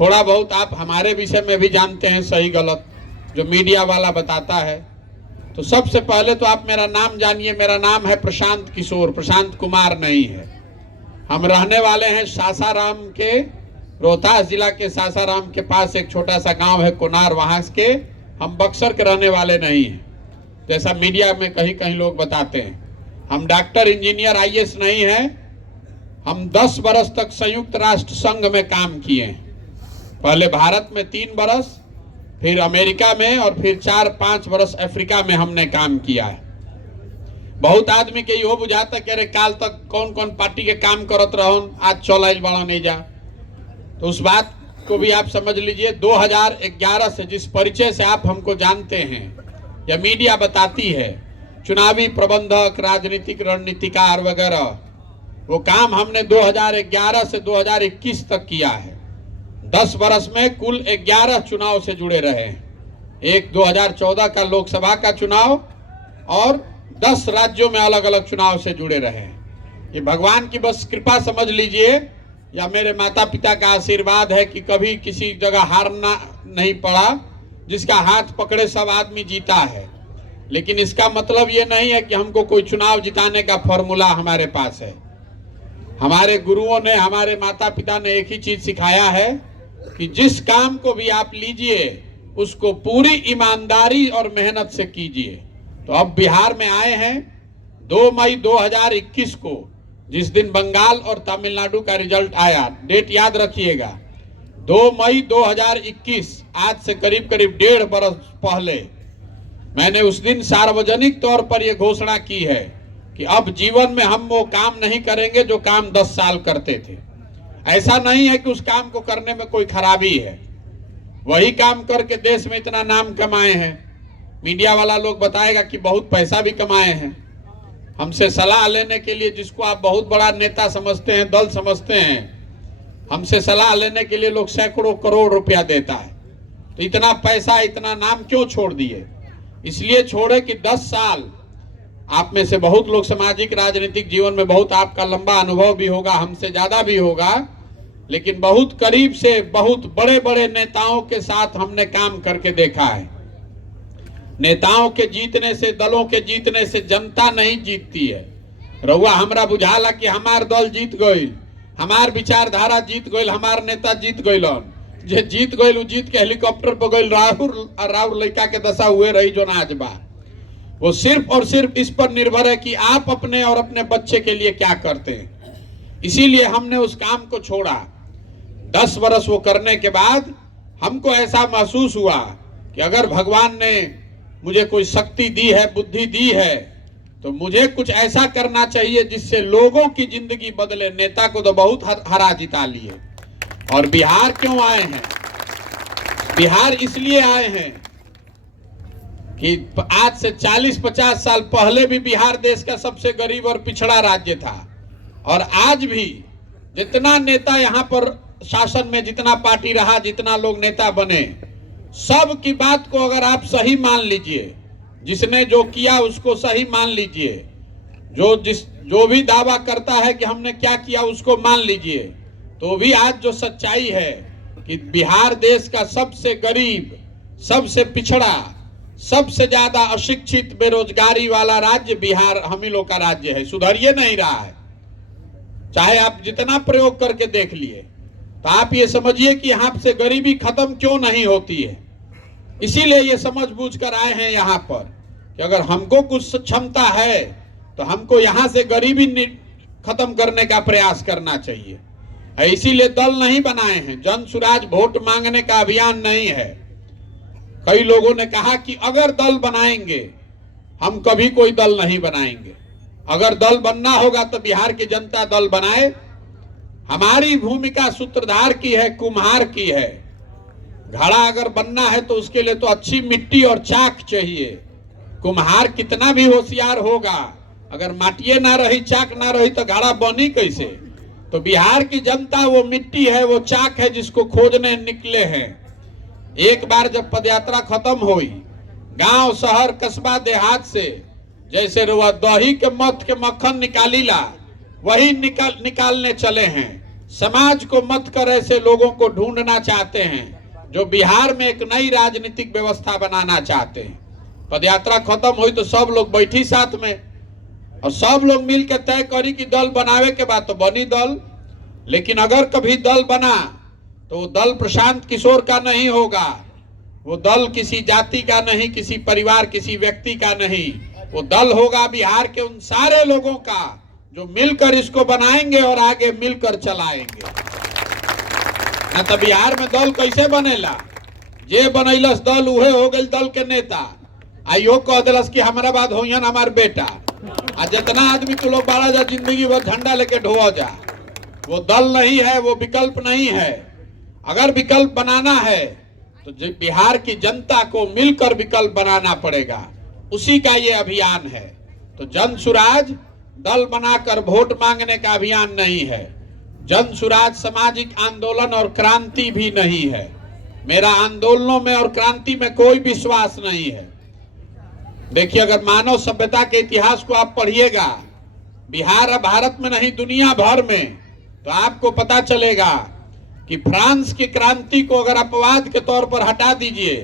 थोड़ा बहुत आप हमारे विषय में भी जानते हैं, सही गलत जो मीडिया वाला बताता है। तो सबसे पहले तो आप मेरा नाम जानिए। मेरा नाम है प्रशांत किशोर, प्रशांत कुमार नहीं है। हम रहने वाले हैं सासाराम के, रोहतास जिला के सासाराम के पास एक छोटा सा गांव है कोनार, वहां के। हम बक्सर के रहने वाले नहीं हैं जैसा मीडिया में कहीं कहीं लोग बताते हैं। हम डॉक्टर, इंजीनियर, आईएएस नहीं है। हम 10 बरस तक संयुक्त राष्ट्र संघ में काम किए हैं। पहले भारत में 3 बरस, फिर अमेरिका में, और फिर 4-5 बरस अफ्रीका में हमने काम किया है। बहुत आदमी के यो बुझाता कि अरे काल तक कौन कौन पार्टी के काम करत रहन, आज चौलाइल बड़ा नहीं जा। तो उस बात को भी आप समझ लीजिए। 2011 से जिस परिचय से आप हमको जानते हैं या मीडिया बताती है, चुनावी प्रबंधक, राजनीतिक रणनीतिकार वगैरह, वो काम हमने 2011 से 2021 तक किया है। 10 बरस में कुल 11 चुनाव से जुड़े रहे हैं। एक 2014 का लोकसभा का चुनाव और 10 राज्यों में अलग अलग चुनाव से जुड़े रहे हैं। ये भगवान की बस कृपा समझ लीजिए, या मेरे माता पिता का आशीर्वाद है कि कभी किसी जगह हारना नहीं पड़ा। जिसका हाथ पकड़े सब आदमी जीता है। लेकिन इसका मतलब ये नहीं है कि हमको कोई चुनाव जिताने का फॉर्मूला हमारे पास है। हमारे गुरुओं ने, हमारे माता पिता ने एक ही चीज सिखाया है कि जिस काम को भी आप लीजिए उसको पूरी ईमानदारी और मेहनत से कीजिए। तो अब बिहार में आए हैं 2 मई 2021 को, जिस दिन बंगाल और तमिलनाडु का रिजल्ट आया। डेट याद रखिएगा, 2 मई 2021, आज से करीब करीब 1.5 बरस पहले मैंने उस दिन सार्वजनिक तौर पर यह घोषणा की है कि अब जीवन में हम वो काम नहीं करेंगे जो काम 10 साल करते थे। ऐसा नहीं है कि उस काम को करने में कोई खराबी है, वही काम करके देश में इतना नाम कमाए हैं। मीडिया वाला लोग बताएगा कि बहुत पैसा भी कमाए हैं। हमसे सलाह लेने के लिए, जिसको आप बहुत बड़ा नेता समझते हैं, दल समझते हैं, हमसे सलाह लेने के लिए लोग सैकड़ों करोड़ रुपया देता है। तो इतना पैसा, इतना नाम क्यों छोड़ दिए? इसलिए छोड़े कि 10 साल, आप में से बहुत लोग सामाजिक राजनीतिक जीवन में बहुत आपका लंबा अनुभव भी होगा, हमसे ज्यादा भी होगा, लेकिन बहुत करीब से बहुत बड़े बड़े नेताओं के साथ हमने काम करके देखा है। नेताओं के जीतने से, दलों के जीतने से जनता नहीं जीतती है। रउआ हमरा बुझाला कि हमार दल जीत गई, हमार विचारधारा जीत गई, हमार नेता जीत गइलन। जे जीत गइल, जीत के हेलीकॉप्टर पर गइल, राहुल लड़का के दशा हुए रही जो आज बा। वो सिर्फ और सिर्फ इस पर निर्भर है कि आप अपने और अपने बच्चे के लिए क्या करते हैं। इसीलिए हमने उस काम को छोड़ा। 10 बरस वो करने के बाद हमको ऐसा महसूस हुआ कि अगर भगवान ने मुझे कोई शक्ति दी है, बुद्धि दी है, तो मुझे कुछ ऐसा करना चाहिए जिससे लोगों की जिंदगी बदले। नेता को तो बहुत हरा जिता लिए। और बिहार क्यों आए हैं? बिहार इसलिए आए हैं कि आज से 40-50 साल पहले भी बिहार देश का सबसे गरीब और पिछड़ा राज्य था। और आज भी जितना नेता यहाँ पर शासन में, जितना पार्टी रहा, जितना लोग नेता बने, सब की बात को अगर आप सही मान लीजिए, जिसने जो किया उसको सही मान लीजिए, जो भी दावा करता है कि हमने क्या किया उसको मान लीजिए, तो भी आज जो सच्चाई है कि बिहार देश का सबसे गरीब, सबसे पिछड़ा, सबसे ज्यादा अशिक्षित, बेरोजगारी वाला राज्य बिहार हम ही लोग का राज्य है। सुधरिए नहीं रहा है, चाहे आप जितना प्रयोग करके देख लिए। तो आप ये समझिए कि यहाँ से गरीबी खत्म क्यों नहीं होती है। इसीलिए ये समझ बूझ कर आए हैं यहाँ पर कि अगर हमको कुछ क्षमता है तो हमको यहाँ से गरीबी खत्म करने का प्रयास करना चाहिए। इसीलिए दल नहीं बनाए हैं। जन सुराज वोट मांगने का अभियान नहीं है। कई लोगों ने कहा कि अगर दल बनाएंगे, हम कभी कोई दल नहीं बनाएंगे। अगर दल बनना होगा तो बिहार की जनता दल बनाए। हमारी भूमिका सूत्रधार की है, कुम्हार की है। घड़ा अगर बनना है तो उसके लिए तो अच्छी मिट्टी और चाक चाहिए। कुम्हार कितना भी होशियार होगा, अगर माटिए ना रही, चाक ना रही तो घड़ा बनी कैसे? तो बिहार की जनता वो मिट्टी है, वो चाक है जिसको खोजने निकले हैं। एक बार जब पदयात्रा खत्म हुई, गांव, शहर, कस्बा, देहात से जैसे दही के मथ के मक्खन निकालीला, वही निकालने चले हैं। समाज को मत कर ऐसे लोगों को ढूंढना चाहते हैं जो बिहार में एक नई राजनीतिक व्यवस्था बनाना चाहते हैं। पदयात्रा खत्म हुई तो सब लोग बैठी साथ में और सब लोग मिल के तय करी कि दल बनावे के बाद तो बनी दल, लेकिन अगर कभी दल बना तो वो दल प्रशांत किशोर का नहीं होगा, वो दल किसी जाति का नहीं, किसी परिवार, किसी व्यक्ति का नहीं, वो दल होगा बिहार के उन सारे लोगों का जो मिलकर इसको बनाएंगे और आगे मिलकर चलाएंगे। न तो बिहार में दल कैसे बनेला, जे बनैलस दल उहे हो गई दल के नेता। आइयो कह दिलस कि हमारा बाद होयन हमार बेटा, आ जितना आदमी तू लोग बाड़ा जा जिंदगी भर झंडा लेके ढोआ जा, वो दल नहीं है, वो विकल्प नहीं है। अगर विकल्प बनाना है तो बिहार की जनता को मिलकर विकल्प बनाना पड़ेगा, उसी का ये अभियान है। तो जन सुराज दल बनाकर वोट मांगने का अभियान नहीं है, जन सुराज सामाजिक आंदोलन और क्रांति भी नहीं है। मेरा आंदोलनों में और क्रांति में कोई विश्वास नहीं है। देखिए, अगर मानव सभ्यता के इतिहास को आप पढ़िएगा, बिहार अब भारत में नहीं दुनिया भर में, तो आपको पता चलेगा कि फ्रांस की क्रांति को अगर अपवाद के तौर पर हटा दीजिए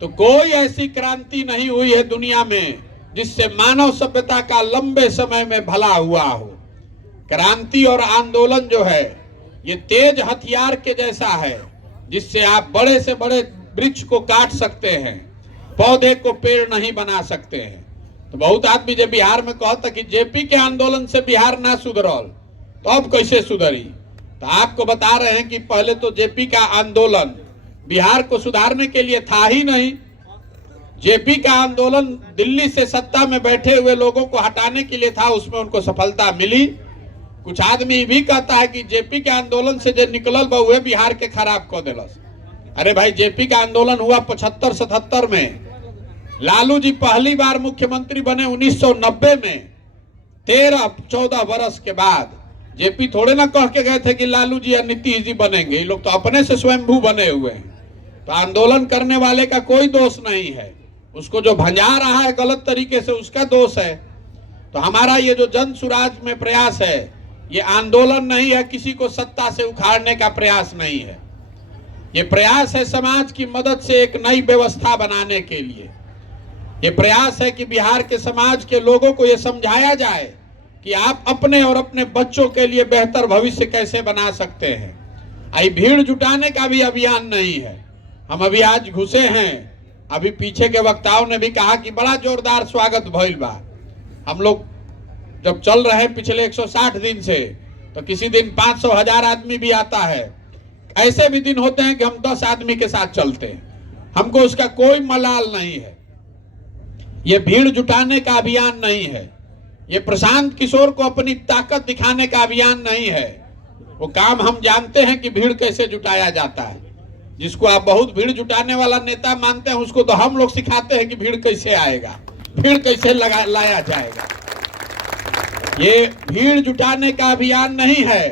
तो कोई ऐसी क्रांति नहीं हुई है दुनिया में जिससे मानव सभ्यता का लंबे समय में भला हुआ हो। क्रांति और आंदोलन जो है ये तेज हथियार के जैसा है जिससे आप बड़े से बड़े वृक्ष को काट सकते हैं, पौधे को पेड़ नहीं बना सकते हैं। तो बहुत आदमी जब बिहार में कहता कि जेपी के आंदोलन से बिहार ना सुधरल तो अब कैसे सुधरी, तो आपको बता रहे हैं कि पहले तो जेपी का आंदोलन बिहार को सुधारने के लिए था ही नहीं। जेपी का आंदोलन दिल्ली से सत्ता में बैठे हुए लोगों को हटाने के लिए था, उसमें उनको सफलता मिली। कुछ आदमी भी कहता है कि जेपी के आंदोलन से जो निकलल बा हुए बिहार के खराब कर दिलस। अरे भाई, जेपी का आंदोलन हुआ 75-77 में, लालू जी पहली बार मुख्यमंत्री बने 1990 में, 13-14 वर्ष के बाद। जेपी थोड़े ना कह के गए थे कि लालू जी या नीतीश जी बनेंगे, ये लोग तो अपने से स्वयंभू बने हुए हैं। तो आंदोलन करने वाले का कोई दोष नहीं है, उसको जो भंजा रहा है गलत तरीके से उसका दोष है। तो हमारा ये जो जन सुराज में प्रयास है ये आंदोलन नहीं है, किसी को सत्ता से उखाड़ने का प्रयास नहीं है। ये प्रयास है समाज की मदद से एक नई व्यवस्था बनाने के लिए। ये प्रयास है कि बिहार के समाज के लोगों को ये समझाया जाए कि आप अपने और अपने बच्चों के लिए बेहतर भविष्य कैसे बना सकते हैं। आई भीड़ जुटाने का भी अभियान नहीं है। हम अभी आज घुसे हैं, अभी पीछे के वक्ताओं ने भी कहा कि बड़ा जोरदार स्वागत भइल बा। हम लोग जब चल रहे पिछले 160 दिन से, तो किसी दिन 500-1000 आदमी भी आता है, ऐसे भी दिन होते हैं कि हम 10 आदमी के साथ चलते हैं। हमको उसका कोई मलाल नहीं है। ये भीड़ जुटाने का अभियान नहीं है, ये प्रशांत किशोर को अपनी ताकत दिखाने का अभियान नहीं है। वो काम हम जानते हैं कि भीड़ कैसे जुटाया जाता है। जिसको आप बहुत भीड़ जुटाने वाला नेता मानते हैं उसको तो हम लोग सिखाते हैं कि भीड़ कैसे आएगा, भीड़ कैसे लाया जाएगा। ये भीड़ जुटाने का अभियान नहीं है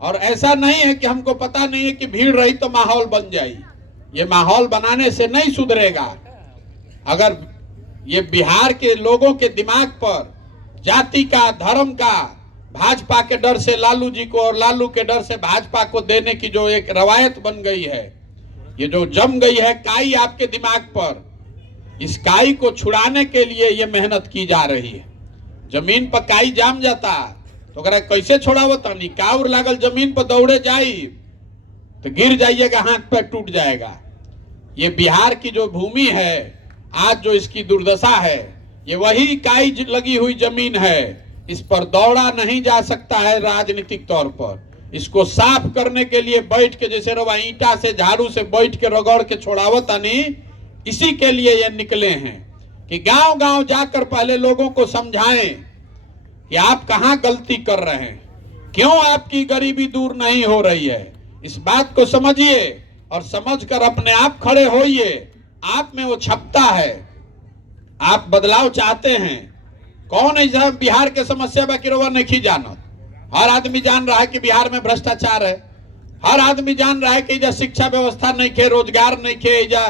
और ऐसा नहीं है कि हमको पता नहीं है कि भीड़ रही तो माहौल बन जाए। ये माहौल बनाने से नहीं सुधरेगा। अगर ये बिहार के लोगों के दिमाग पर जाति का, धर्म का, भाजपा के डर से लालू जी को और लालू के डर से भाजपा को देने की जो एक रवायत बन गई है, ये जो जम गई है काई आपके दिमाग पर, इस काई को छुड़ाने के लिए ये मेहनत की जा रही है। जमीन पर काई जाम जाता तो अगर कैसे छोड़ावता, निकाउर लागल जमीन पर दौड़े जाई तो गिर जाइएगा, हाथ पैर टूट जाएगा। ये बिहार की जो भूमि है आज जो इसकी दुर्दशा है, ये वही काई लगी हुई जमीन है। इस पर दौड़ा नहीं जा सकता है राजनीतिक तौर पर। इसको साफ करने के लिए बैठ के, जैसे रवा ईंटा से, झाड़ू से बैठ के रगड़ के छोड़ावत नहीं, इसी के लिए ये निकले हैं कि गांव गांव जाकर पहले लोगों को समझाएं कि आप कहां गलती कर रहे हैं, क्यों आपकी गरीबी दूर नहीं हो रही है। इस बात को समझिए और समझकर अपने आप खड़े होइए। आप में वो क्षमता है, आप बदलाव चाहते हैं। कौन ऐसा बिहार के समस्या बाकी रोवा नहीं जानत? हर आदमी जान रहा है कि बिहार में भ्रष्टाचार है। हर आदमी जान रहा है कि इजा शिक्षा व्यवस्था नहीं खे, रोजगार नहीं खे, इजा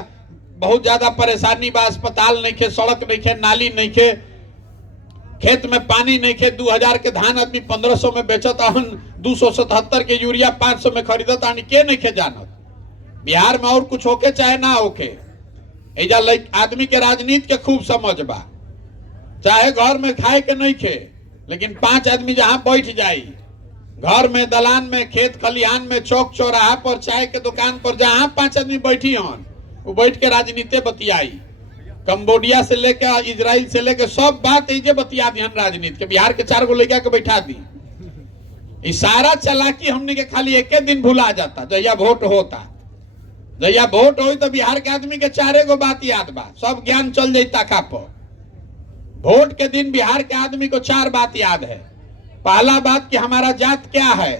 बहुत ज्यादा परेशानी बा, अस्पताल नहीं खे, सड़क नहीं खे, नाली नहीं खे, खेत में पानी नहीं खे। 2000 के धान आदमी 1500 में बेचता हन, 277 के यूरिया 500 में खरीदत आनी के नहीं खे जानत। बिहार में और कुछ होके चाहे ना होके, एजा आदमी के राजनीति के खूब समझ बा। चाहे घर में खाए के नहीं खे, लेकिन 5 आदमी जहां बैठ जाई, घर में, दलान में, खेत खलिहान में, चौक चौराहा पर, चाय के दुकान पर, जहां 5 आदमी बैठी हन, वो बैठ के राजनीति बतियाई। कंबोडिया से लेकर, इजराइल से लेकर सब बात ऐसे बतिया दी राजनीति के। बिहार के 4 गो लड़का के बैठा दी। इशारा चालाकी हमने के खाली एक दिन भुला जाता। जहिया वोट होता, जहिया वोट हो तो बिहार के आदमी के 4 गो बात याद बा, सब ज्ञान चल जाता का पर। वोट के दिन बिहार के आदमी को 4 बात याद है। पहला बात कि हमारा जात क्या है,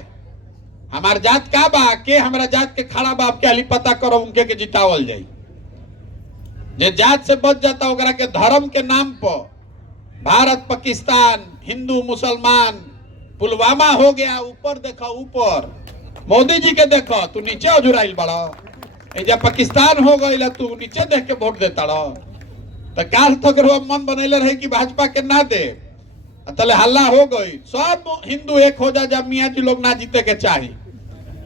हमारा जात का बा, के हमारा जात के खड़ा बाप के हाली पता करो, उनके के जितावल जाई। जे जात से बच जाता ओकरा के धर्म के नाम पर भारत पाकिस्तान, हिंदू मुसलमान, पुलवामा हो गया, ऊपर देखो, ऊपर मोदी जी के देखो, तू नीचे उजुराइल बड़ा। एजा पाकिस्तान हो गई, तू नीचे देख के वोट देता रहो। तो काल तक मन बनैले रहे कि भाजपा के ना दे, तले हल्ला हो गई। सब हिंदू एक हो जा, जब मियाँ जी लोग ना जीते के चाहिए।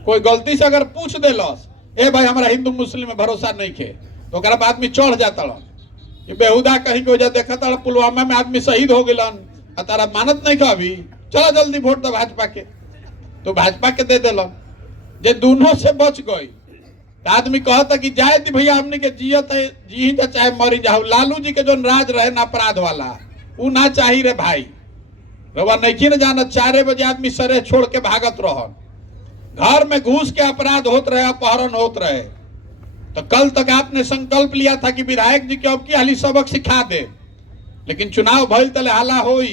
कोई गलती से अगर पूछ दे लस, ए भाई हमारा हिंदू मुस्लिम में भरोसा नहीं खे, तो ओकरा आदमी चढ़ जाता कि बेहुदा कहीं को देखा था पुलवामा में आदमी शहीद हो गलन, तारा मानत नहीं अभी, चलो जल्दी वोट दो भाजपा के। तो भाजपा के दे दिलन। जे दोनों से बच गई, आदमी कहता कि जाए दी भैया, हमने के जियत है, जी तो चाहे मरी जाओ। लालू जी के जो राज रहे ना अपराध वाला, वो ना चाहिए रे भाई। रवा नहीं न जाना, 4 बजे आदमी सरे छोड़ के भागत रहन, घर में घुस के अपराध होत रहे, अपहरण होत रहे। तो कल तक आपने संकल्प लिया था कि विधायक जी के अब की हाली सबक सिखा दे, लेकिन चुनाव भइल तले हाला होई,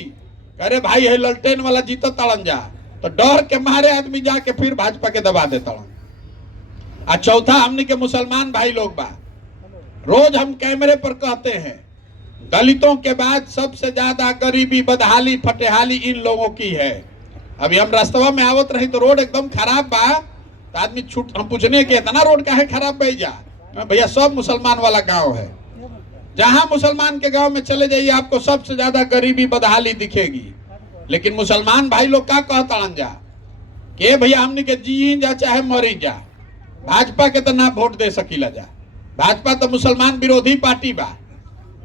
अरे भाई है ललटेन वाला जीतो तड़न जा, तो डर के मारे आदमी जाके फिर भाजपा के दबा दे तड़न। और चौथा हमने के मुसलमान भाई लोग बा, रोज हम कैमरे पर कहते हैं दलितों के बाद सबसे ज्यादा गरीबी, बदहाली, फटेहाली इन लोगों की है। अभी हम रास्तवा में आवत रही तो रोड एकदम खराब बा, तो आदमी छूट, हम पूछने के इतना रोड का है खराब भैया? भैया सब मुसलमान वाला गांव है, जहां मुसलमान के गांव में चले जाइए आपको सबसे ज्यादा गरीबी, बदहाली दिखेगी। लेकिन मुसलमान भाई लोग का कहता जा कि भैया हमने के जी जा चाहे मरी जा, भाजपा के तो ना वोट दे सकीला जा, भाजपा तो मुसलमान विरोधी पार्टी बा।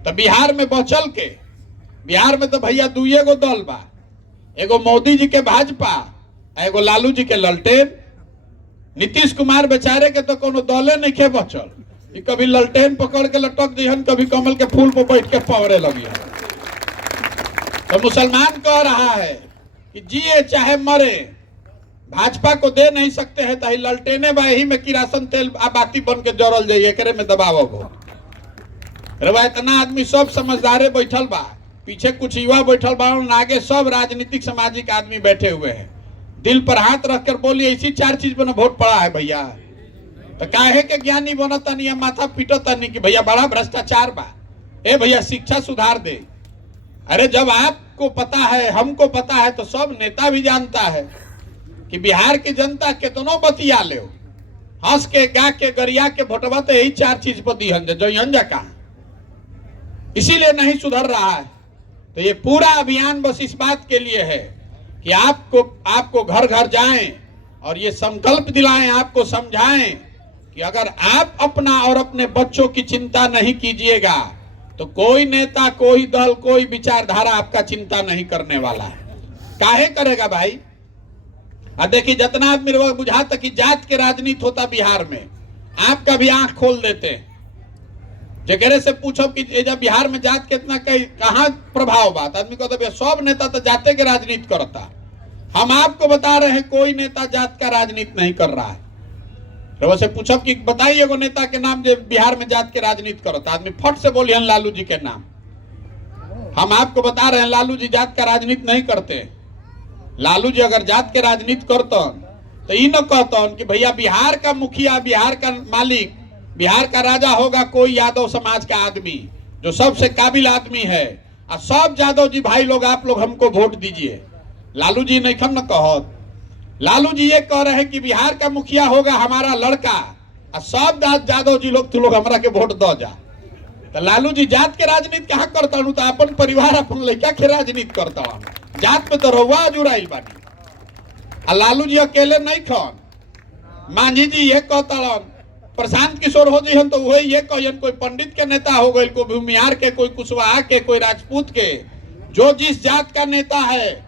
तो बिहार में बचल के, बिहार में तो भैया 2 गो दल बा, एगो मोदी जी के भाजपा, एगो लालू जी के ललटेन। नीतीश कुमार बेचारे के तो कोनो दले नहीं खे बचल, कभी ललटेन पकड़ के लटक दिहन, कभी कमल के फूल पर बैठ के पवरे लगी। तो मुसलमान कह रहा है कि जिए चाहे मरे, भाजपा को दे नहीं सकते हैं, तो ललटेने बा, यही में किरासन तेल आबाती बन के जरल जाइए, एकरे में दबाव हो। इतना आदमी सब समझदारे बैठल बा, पीछे कुछ युवा बैठल बा, आगे सब राजनीतिक सामाजिक आदमी बैठे हुए हैं। दिल पर हाथ रख कर बोलिए, इसी 4 चीज पर वोट पड़ा है भैया। तो काहे के ज्ञानी बनता नहीं है, माथा पीटता नहीं कि भैया बड़ा भ्रष्टाचार बा, ए भैया शिक्षा सुधार दे। अरे जब आपको पता है, हमको पता है, तो सब नेता भी जानता है कि बिहार की जनता कितनों बतिया ले, हंस के, गा के, गरिया के वोटवा तो यही 4 चीज पर दिहन जो यंजा कहा, इसीलिए नहीं सुधर रहा है। तो ये पूरा अभियान बस इस बात के लिए है कि आपको घर घर जाएं और ये संकल्प दिलाएं, आपको समझाएं कि अगर आप अपना और अपने बच्चों की चिंता नहीं कीजिएगा तो कोई नेता, कोई दल, कोई विचारधारा आपका चिंता नहीं करने वाला है। काहे करेगा भाई? और देखिए, जितना आदमी बुझाता कि जात के राजनीति होता बिहार में, आपका भी आंख खोल देते हैं। जगह से पूछो कि जब बिहार में जात कितना कहाँ प्रभाव बात, आदमी को तो सब नेता तो जाते के राजनीति करता। हम आपको बता रहे हैं कोई नेता जात का राजनीति नहीं कर रहा है। तो वैसे पूछो कि बताइए एगो नेता के नाम जो बिहार में जात के राजनीति करता, आदमी फट से बोलिए लालू जी के नाम। हम आपको बता रहे हैं लालू जी जात का राजनीति नहीं करते। लालू जी अगर जात के राजनीति करतन तो ये न कहतन कि भैया बिहार का मुखिया, बिहार का मालिक, बिहार का राजा होगा कोई यादव समाज का आदमी जो सबसे काबिल आदमी है, और सब यादव जी भाई लोग आप लोग हमको वोट दीजिए। लालू जी नहीं खम न कहत। लालू जी ये कह रहे हैं कि बिहार का मुखिया होगा हमारा लड़का, और सब यादव जी लोग तू लोग हमरा के वोट दो जा। तो लालू जी जात के राजनीति कहाँ करता हूँ? तो अपन परिवार, अपन लड़का के राजनीति करता हूँ। जात में तो रउआ जुड़ाइल बानी। लालू जी अकेले नहीं खन, मांझी जी ये कहतलन, प्रशांत किशोर हो जी हम तो वही ये कहन, कोई पंडित के नेता हो गए, कोई भूमिहार के, कोई कुशवाहा के, कोई राजपूत के, जो जिस जात का नेता है,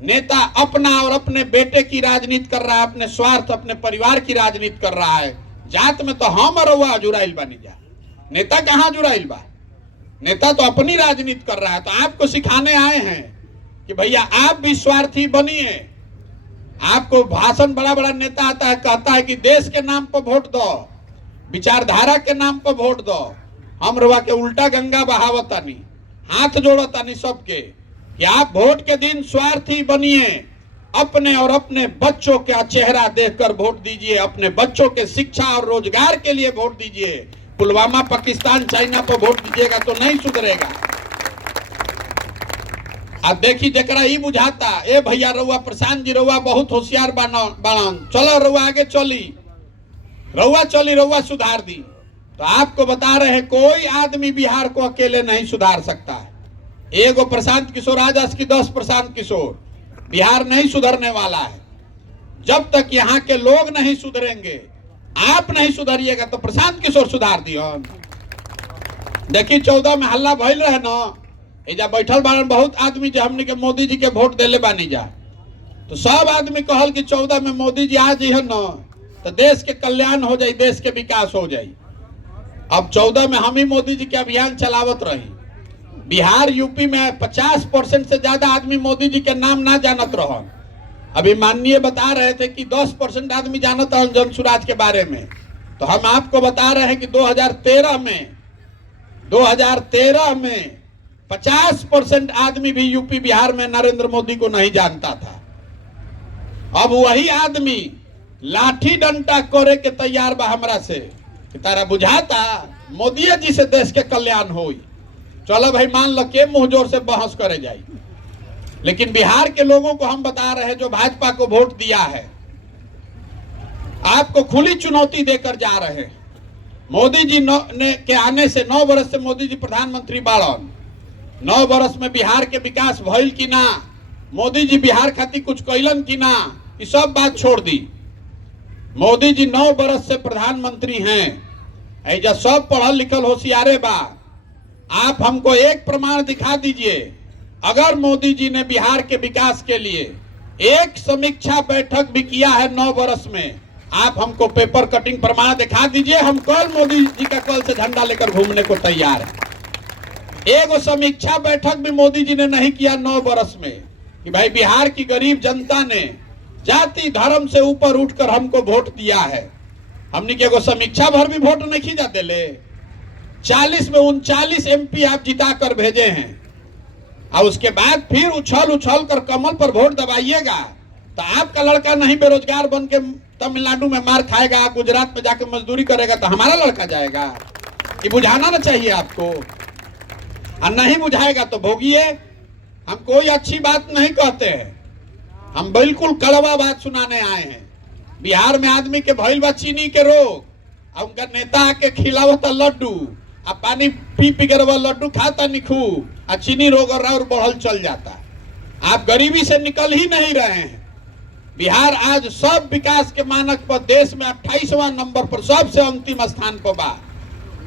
नेता अपना और अपने बेटे की राजनीति कर रहा है, अपने स्वार्थ अपने परिवार की राजनीति कर रहा है। जात में तो हम और वह जुड़ाइल बानी जा, नेता कहाँ जुड़ाइल बा? नेता तो अपनी राजनीति कर रहा है। तो आपको सिखाने आए हैं कि भैया आप भी स्वार्थी बनिए। आपको भाषण बड़ा बड़ा नेता आता है, कहता है कि देश के नाम पर वोट दो, विचारधारा के नाम पर वोट दो। हम रवा के उल्टा गंगा बहावतानी, हाथ जोड़तानी सबके कि आप वोट के दिन स्वार्थी बनिए, अपने और अपने बच्चों का चेहरा देखकर वोट दीजिए, अपने बच्चों के शिक्षा और रोजगार के लिए वोट दीजिए। पुलवामा, पाकिस्तान, चाइना पर वोट दीजिएगा तो नहीं सुधरेगा। अब देखी जरा ई बुझाता, ए भैया रउआ प्रशांत जी रउआ बहुत होशियार बाणन, चलो रउआ आगे चली, रउआ चली, रउआ सुधार दी। तो आपको बता रहे हैं कोई आदमी बिहार को अकेले नहीं सुधार सकता है। एगो प्रशांत किशोर, आज की 10 प्रशांत किशोर, बिहार नहीं सुधरने वाला है। जब तक यहाँ के लोग नहीं सुधरेंगे, आप नहीं सुधरिएगा तो प्रशांत किशोर सुधार दियो। देखी 14 में हल्ला भइल रहे न, एजा बैठल बारन बहुत आदमी जो हमने के मोदी जी के वोट देले बानी जा, तो सब आदमी कहल कि 14 में मोदी जी आ जी है न तो देश के कल्याण हो जाए, देश के विकास हो जाए। अब 14 में हम ही मोदी जी के अभियान चलावत रही। बिहार यूपी में 50% से ज्यादा आदमी मोदी जी के नाम ना जानत रहन। अभी माननीय बता रहे थे कि 10% आदमी जानत रहन जन सुराज के बारे में। तो हम आपको बता रहे हैं कि 2013 में 50% आदमी भी यूपी बिहार में नरेंद्र मोदी को नहीं जानता था। अब वही आदमी लाठी डंडा करे के तैयार बा हमरा से कि तारा बुझाता मोदी जी से देश के कल्याण होई। चलो भाई मान लो के मुंह जोर से बहस करे जाए, लेकिन बिहार के लोगों को हम बता रहे हैं जो भाजपा को वोट दिया है, आपको खुली चुनौती देकर जा रहे हैं। मोदी जी के आने से 9 वर्ष से मोदी जी प्रधानमंत्री बाड़न, 9 वर्ष में बिहार के विकास भइल कि ना, मोदी जी बिहार खातिर कुछ कैलन कि ना, ये सब बात छोड़ दी। मोदी जी 9 वर्ष से प्रधानमंत्री हैं, ऐजा सब पढ़ल लिखल होशियारे बा। आप हमको एक प्रमाण दिखा दीजिए, अगर मोदी जी ने बिहार के विकास के लिए एक समीक्षा बैठक भी किया है 9 वर्ष में, आप हमको पेपर कटिंग प्रमाण दिखा दीजिए। हम कल मोदी जी का कल से झंडा लेकर घूमने को तैयार है। एक समीक्षा बैठक भी मोदी जी ने नहीं किया 9 वर्ष में कि भाई बिहार की गरीब जनता ने जाति धर्म से ऊपर उठकर हमको वोट दिया है। हमने के एगो समीक्षा भर भी वोट नहीं खींचा देले। 40 में 39 MP आप जिता कर भेजे हैं, और उसके बाद फिर उछल कर कमल पर वोट दबाइएगा तो आपका लड़का नहीं बेरोजगार बन के तमिलनाडु में मार खाएगा, गुजरात में जाकर मजदूरी करेगा, तो हमारा लड़का जाएगा। ये बुझाना ना चाहिए आपको, और नहीं बुझाएगा तो भोगिए। हम कोई अच्छी बात नहीं कहते हैं, हम बिल्कुल कड़वा बात सुनाने आए हैं। बिहार में आदमी के भइल बा चीनी के रोग, और उनका नेता आके खिलावता लड्डू, अब पानी पी कर वह लड्डू खाता निखू, और चीनी रोग और बढ़ल चल जाता। आप गरीबी से निकल ही नहीं रहे हैं। बिहार आज सब विकास के मानक पर देश में 28वां नंबर पर, सबसे अंतिम स्थान पर बा।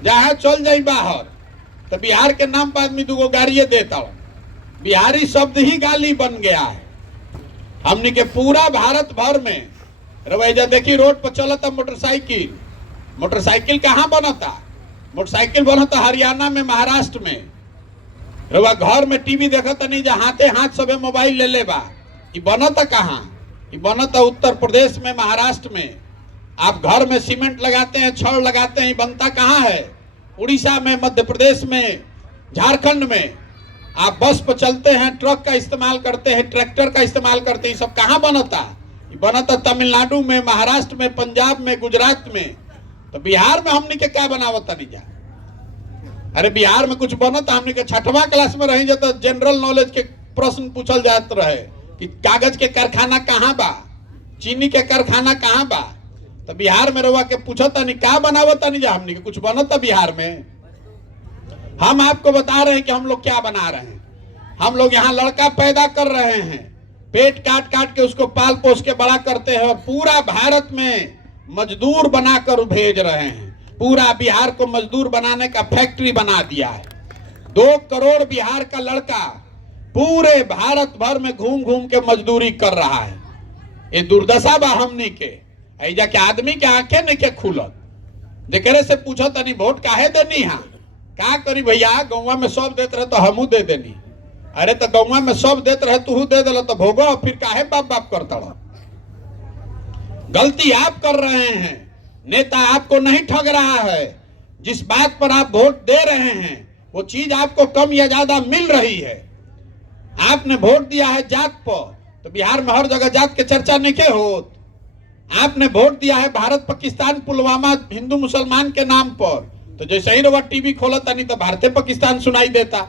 जहां चल जाई बाहर तो बिहार के नाम पर आदमी दूगो गाड़िए देता, बिहारी शब्द ही गाली बन गया है। हमने के पूरा भारत भर में रवैया देखी, रोड पर चलता मोटरसाइकिल कहाँ बनता? मोटरसाइकिल बनता हरियाणा में, महाराष्ट्र में। रवा घर में टीवी देखता नहीं, जहाँ हाथे हाथ सबे मोबाइल ले बा। ये बनता कहाँ? ये बनता उत्तर प्रदेश में, महाराष्ट्र में। आप घर में सीमेंट लगाते हैं, छड़ लगाते हैं, बनता कहाँ है? उड़ीसा में, मध्य प्रदेश में, झारखंड में। आप बस पर चलते हैं, ट्रक का इस्तेमाल करते हैं, ट्रैक्टर का इस्तेमाल करते हैं, सब कहाँ बनता? बनता तमिलनाडु में, महाराष्ट्र में, पंजाब में, गुजरात में। तो बिहार में हमने के क्या बनावता नहीं जा? अरे बिहार में कुछ बनता, हमने के 6वां क्लास में रही जाता, जनरल नॉलेज के प्रश्न पूछल जाते रहे कि कागज के कारखाना कहाँ बा, चीनी के कारखाना कहाँ बा। तो बिहार में रवा के पूछता नहीं क्या बनावता नहीं जा, हमने के कुछ बनता बिहार में? हम आपको बता रहे हैं कि हम लोग क्या बना रहे हैं। हम लोग यहाँ लड़का पैदा कर रहे हैं, पेट काट काट के उसको पाल पोस के बड़ा करते हैं और पूरा भारत में मजदूर बनाकर भेज रहे हैं। पूरा बिहार को मजदूर बनाने का फैक्ट्री बना दिया है। 2 करोड़ बिहार का लड़का पूरे भारत भर में घूम घूम के मजदूरी कर रहा है। ये दुर्दशा बा हमनी के। ऐजा के आदमी के आंखें नहीं के खुलत। जेकरे से पूछो तनी वोट काहे देनी है, का करी भैया, गौवा में सब देते रहे तो हमू दे देनी। अरे तो गौवा में सब देते रहे तू दे दिल तो भोगो, फिर काहे बाप बाप करता रहो। गलती आप कर रहे हैं, नेता आपको नहीं ठग रहा है। जिस बात पर आप वोट दे रहे हैं वो चीज आपको कम या ज्यादा मिल रही है। आपने वोट दिया है जात पर, तो बिहार में हर जगह जात के चर्चा नहीं के होत। आपने वोट दिया है भारत पाकिस्तान पुलवामा हिंदू मुसलमान के नाम पर, तो जैसे ही रवा टीवी खोला था नहीं तो भारतीय पाकिस्तान सुनाई देता।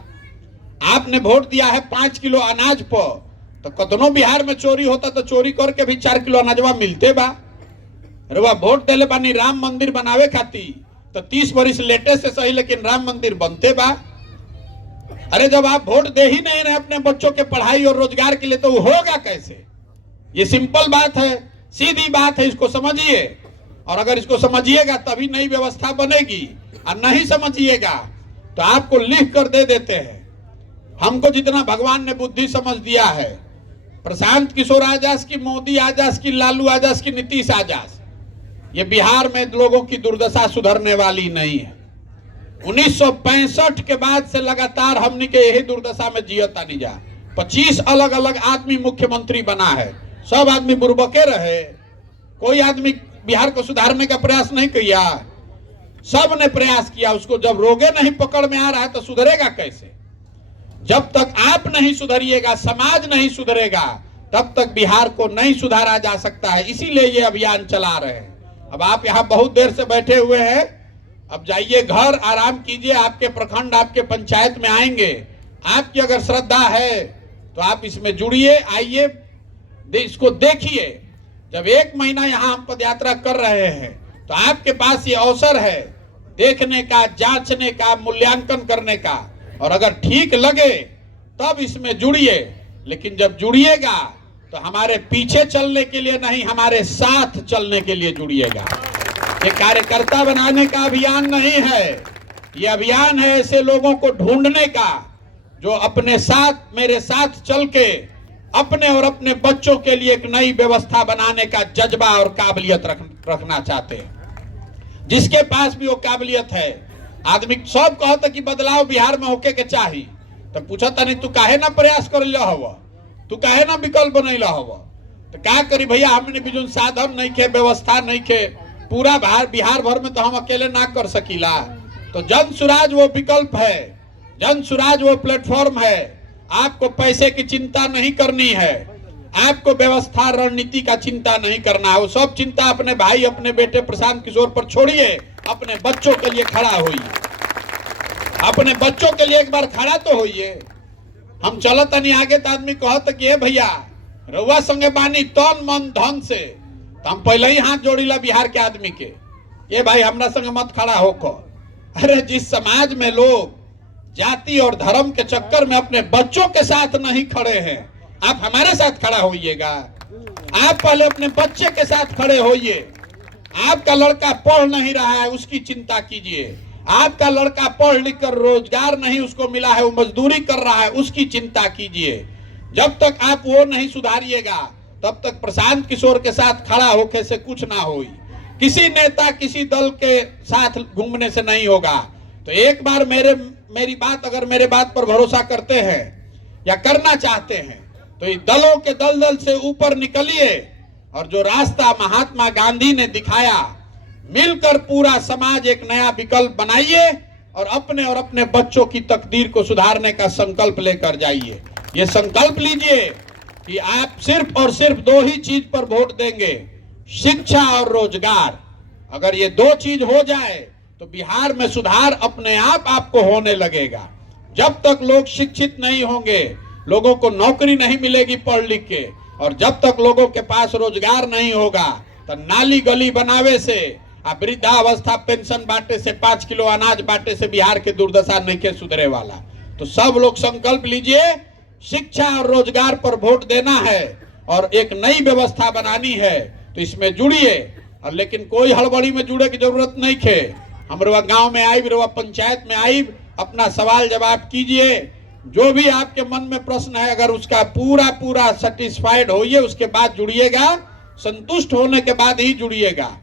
आपने वोट दिया है 5 किलो अनाज पर, तो कतनो बिहार में चोरी होता तो चोरी करके भी 4 किलो अनाजवा मिलते बा। रवा वोट देले बानी राम मंदिर बनावे खाती, तो 30 वर्ष लेटे से सही लेकिन राम मंदिर बनते बा। अरे जब आप वोट दे ही नहीं रहे अपने बच्चों के पढ़ाई और रोजगार के लिए, तो वो होगा कैसे? ये सिंपल बात है, सीधी बात है, इसको समझिए। और अगर इसको समझिएगा तभी नई व्यवस्था बनेगी, और नहीं समझिएगा तो आपको लिख कर दे देते हैं। हमको जितना भगवान ने बुद्धि समझ दिया है, प्रशांत किशोर आजास की, मोदी आजास की, लालू आजास की, नीतीश आजास, ये बिहार में लोगों की दुर्दशा सुधरने वाली नहीं है। 1965 के बाद से लगातार हमने के यही दुर्दशा में जियता नहीं जा। 25 अलग अलग आदमी मुख्यमंत्री बना है, सब आदमी बुर्बके रहे। कोई आदमी बिहार को सुधारने का प्रयास नहीं किया। सब ने प्रयास किया, उसको जब रोगे नहीं पकड़ में आ रहा है तो सुधरेगा कैसे? जब तक आप नहीं सुधरिएगा, समाज नहीं सुधरेगा, तब तक बिहार को नहीं सुधारा जा सकता है। इसीलिए ये अभियान चला रहे हैं। अब आप यहाँ बहुत देर से बैठे हुए हैं, अब जाइए घर, आराम कीजिए। आपके प्रखंड, आपके पंचायत में आएंगे। आपकी अगर श्रद्धा है तो आप इसमें जुड़िए, आइए, इसको देखिए। जब 1 महीना यहाँ हम पदयात्रा कर रहे हैं तो आपके पास ये अवसर है देखने का, जांचने का, मूल्यांकन करने का, और अगर ठीक लगे तब इसमें जुड़िए। लेकिन जब जुड़िएगा तो हमारे पीछे चलने के लिए नहीं, हमारे साथ चलने के लिए जुड़िएगा। ये कार्यकर्ता बनाने का अभियान नहीं है, ये अभियान है ऐसे लोगों को ढूंढने का जो अपने साथ, मेरे साथ चल के अपने और अपने बच्चों के लिए एक नई व्यवस्था बनाने का जज्बा और काबिलियत रखना चाहते हैं। जिसके पास भी वो काबिलियत है, आदमी सब कहता कि बदलाव बिहार में होके के चाहिए, तो पूछा था नहीं तू काहे ना प्रयास कर लिया हवा, तू काहे ना विकल्प बनैला हवा? तो क्या करी भैया, हमने भी जो साधन नहीं के, व्यवस्था नहीं के, पूरा बिहार भर में तो हम अकेले ना कर सकीला। तो जन सुराज वो विकल्प है, जन सुराज वो प्लेटफॉर्म है। आपको पैसे की चिंता नहीं करनी है, आपको व्यवस्था रणनीति का चिंता नहीं करना है। वो सब चिंता अपने भाई, अपने बेटे प्रशांत किशोर पर छोड़िए। अपने बच्चों के लिए खड़ा होइए, अपने बच्चों के लिए एक बार खड़ा तो होइए। हम चलत नहीं आगे तो आदमी कहत कि ए भैया रउआ संगे बानी तन मन धन से, तो हम पहले ही हाथ जोड़ीला बिहार के आदमी के, ये भाई हमरा संगे मत खड़ा होको। अरे जिस समाज में लोग जाति और धर्म के चक्कर में अपने बच्चों के साथ नहीं खड़े हैं, आप हमारे साथ खड़ा होइएगा। आप पहले अपने बच्चे के साथ खड़े होइए। आपका लड़का पढ़ नहीं रहा है, उसकी चिंता कीजिए। आपका लड़का पढ़ लिख कर रोजगार नहीं उसको मिला है, वो मजदूरी कर रहा है, उसकी चिंता कीजिए। जब तक आप वो नहीं सुधारिएगा तब तक प्रशांत किशोर के साथ खड़ा होके से कुछ ना होई। किसी नेता, किसी दल के साथ घूमने से नहीं होगा। तो एक बार मेरी बात, अगर मेरे बात पर भरोसा करते हैं या करना चाहते हैं तो इस दलों के दलदल से ऊपर निकलिए और जो रास्ता महात्मा गांधी ने दिखाया, मिलकर पूरा समाज एक नया विकल्प बनाइए और अपने बच्चों की तकदीर को सुधारने का संकल्प लेकर जाइए। ये संकल्प लीजिए कि आप सिर्फ और सिर्फ 2 ही चीज पर वोट देंगे, शिक्षा और रोजगार। अगर ये 2 चीज हो जाए तो बिहार में सुधार अपने आप आपको होने लगेगा। जब तक लोग शिक्षित नहीं होंगे, लोगों को नौकरी नहीं मिलेगी पढ़ लिख के, और जब तक लोगों के पास रोजगार नहीं होगा, तो नाली गली बनावे से, वृद्धावस्था पेंशन बांटे से, 5 किलो अनाज बांटे से बिहार के दुर्दशा नहीं के सुधरे वाला। तो सब लोग संकल्प लीजिए शिक्षा और रोजगार पर वोट देना है और एक नई व्यवस्था बनानी है, तो इसमें जुड़िए। और लेकिन कोई हड़बड़ी में जुड़े की जरूरत नहीं है। हमरे गांव में आई, पंचायत में आई, अपना सवाल जवाब कीजिए। जो भी आपके मन में प्रश्न है, अगर उसका पूरा सेटिस्फाइड होइए, उसके बाद जुड़िएगा। संतुष्ट होने के बाद ही जुड़िएगा।